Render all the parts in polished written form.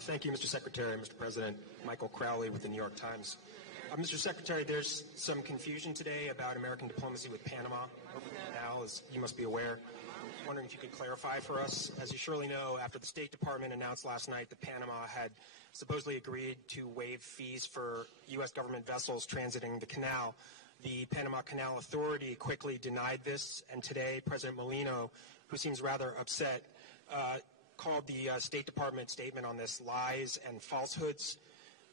Thank you, Mr. Secretary, Mr. President. Michael Crowley with the New York Times. Mr. Secretary, there's some confusion today about American diplomacy with Panama now, as you must be aware. I'm wondering if you could clarify for us. As you surely know, after the State Department announced last night that Panama had supposedly agreed to waive fees for U.S. government vessels transiting the canal, the Panama Canal Authority quickly denied this, and today President Molino, who seems rather upset, called the State Department statement on this lies and falsehoods.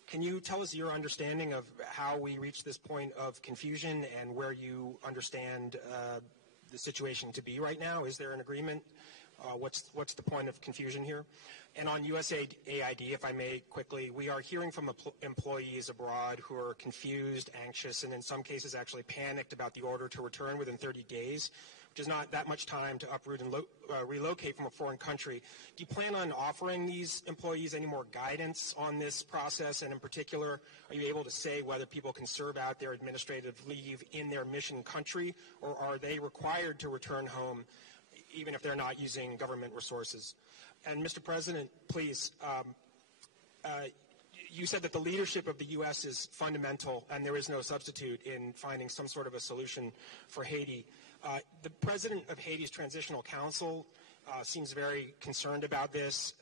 Can you tell us your understanding of how we reached this point of confusion and where you understand the situation to be right now? Is there an agreement? What's the point of confusion here? And on USAID, if I may quickly, we are hearing from employees abroad who are confused, anxious, and in some cases actually panicked about the order to return within 30 days, which is not that much time to uproot and relocate from a foreign country. Do you plan on offering these employees any more guidance on this process? And in particular, are you able to say whether people can serve out their administrative leave in their mission country, or are they required to return home even if they're not using government resources? And Mr. President, please, you said that the leadership of the U.S. is fundamental and there is no substitute in finding some sort of a solution for Haiti. The president of Haiti's Transitional Council seems very concerned about this,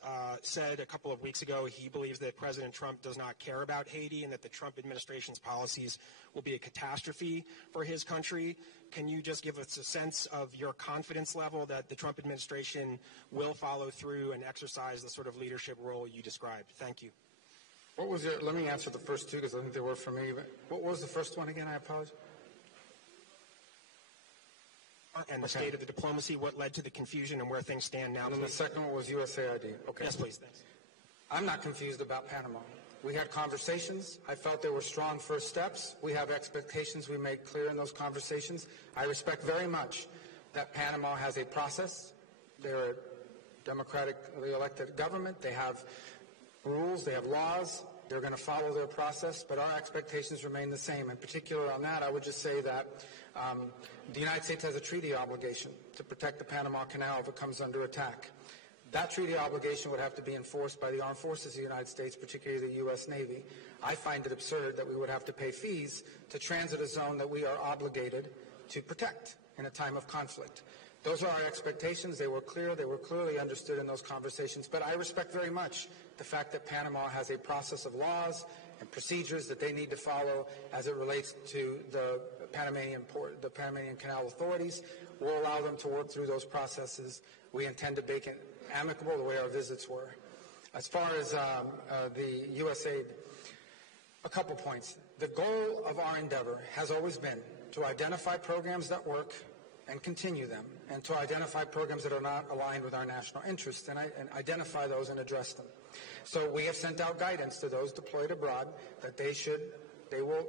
said a couple of weeks ago he believes that President Trump does not care about Haiti and that the Trump administration's policies will be a catastrophe for his country. Can you just give us a sense of your confidence level that the Trump administration will follow through and exercise the sort of leadership role you described? Thank you. Let me answer the first two because I think they were for me. But what was the first one again? I apologize. And the state of the diplomacy, what led to the confusion and where things stand now. And then the second one was USAID. Okay. Yes, please. Thanks. I'm not confused about Panama. We had conversations. I felt there were strong first steps. We have expectations we made clear in those conversations. I respect very much that Panama has a process. They're a democratically elected government. They have rules. They have laws. They're going to follow their process, but our expectations remain the same. In particular on that, I would just say that the United States has a treaty obligation to protect the Panama Canal if it comes under attack. That treaty obligation would have to be enforced by the armed forces of the United States, particularly the U.S. Navy. I find it absurd that we would have to pay fees to transit a zone that we are obligated to protect in a time of conflict. Those are our expectations. They were clear. They were clearly understood in those conversations. But I respect very much the fact that Panama has a process of laws and procedures that they need to follow as it relates to the Panamanian Canal authorities. We'll allow them to work through those processes. We intend to make it amicable the way our visits were. As far as the USAID, a couple points. The goal of our endeavor has always been to identify programs that work and continue them, and to identify programs that are not aligned with our national interests and identify those and address them. So we have sent out guidance to those deployed abroad that they will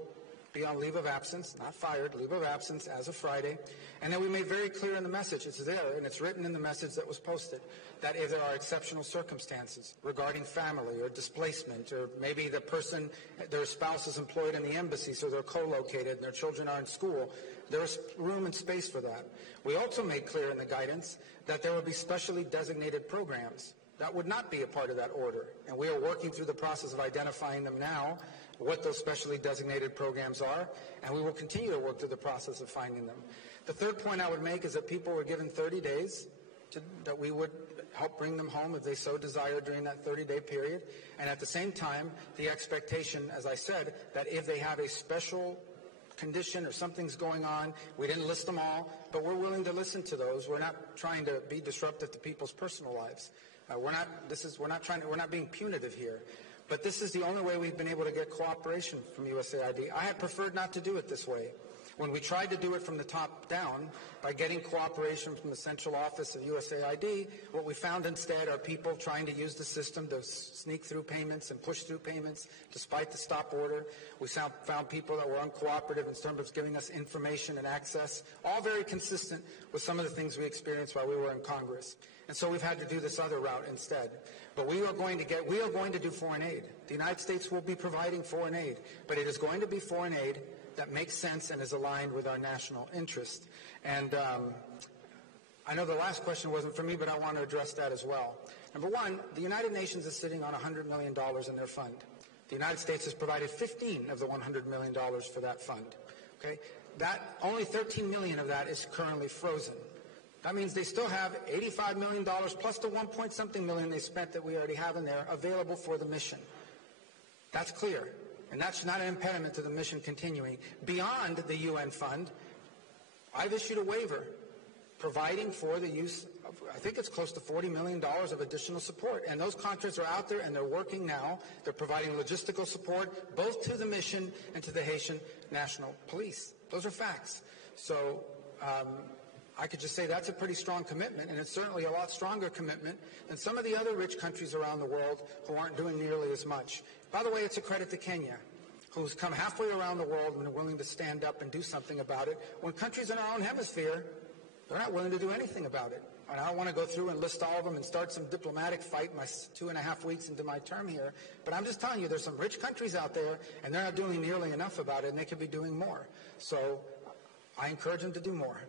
be on leave of absence, not fired, leave of absence as of Friday. And then we made very clear in the message, it's there and it's written in the message that was posted, that if there are exceptional circumstances regarding family or displacement, or maybe the person, their spouse is employed in the embassy, so they're co-located and their children are in school, there's room and space for that. We also made clear in the guidance that there would be specially designated programs that would not be a part of that order. And we are working through the process of identifying them now, what those specially designated programs are, and we will continue to work through the process of finding them. The third point I would make is that people were given 30 days that we would help bring them home if they so desired during that 30-day period. And at the same time, the expectation, as I said, that if they have a special condition or something's going on, we didn't list them all, but we're willing to listen to those. We're not trying to be disruptive to people's personal lives. We're not being punitive here. But this is the only way we've been able to get cooperation from USAID. I had preferred not to do it this way. When we tried to do it from the top down by getting cooperation from the central office of USAID, what we found instead are people trying to use the system to sneak through payments and push through payments despite the stop order. We found people that were uncooperative in terms of giving us information and access, all very consistent with some of the things we experienced while we were in Congress. And so we've had to do this other route instead. But we are going to do foreign aid. The United States will be providing foreign aid, but it is going to be foreign aid that makes sense and is aligned with our national interest. And I know the last question wasn't for me, but I want to address that as well. Number one, the United Nations is sitting on $100 million in their fund. The United States has provided 15 of the $100 million for that fund. Okay? That, only 13 million of that is currently frozen. That means they still have $85 million plus the 1-point-something million they spent that we already have in there available for the mission. That's clear. And that's not an impediment to the mission continuing. Beyond the UN fund, I've issued a waiver providing for the use of, I think it's close to $40 million of additional support. And those contracts are out there and they're working now. They're providing logistical support both to the mission and to the Haitian National Police. Those are facts. So I could just say that's a pretty strong commitment, and it's certainly a lot stronger commitment than some of the other rich countries around the world who aren't doing nearly as much. By the way, it's a credit to Kenya, who's come halfway around the world and are willing to stand up and do something about it, when countries in our own hemisphere, they're not willing to do anything about it. And I don't want to go through and list all of them and start some diplomatic fight my 2.5 weeks into my term here, but I'm just telling you there's some rich countries out there, and they're not doing nearly enough about it, and they could be doing more. So I encourage them to do more.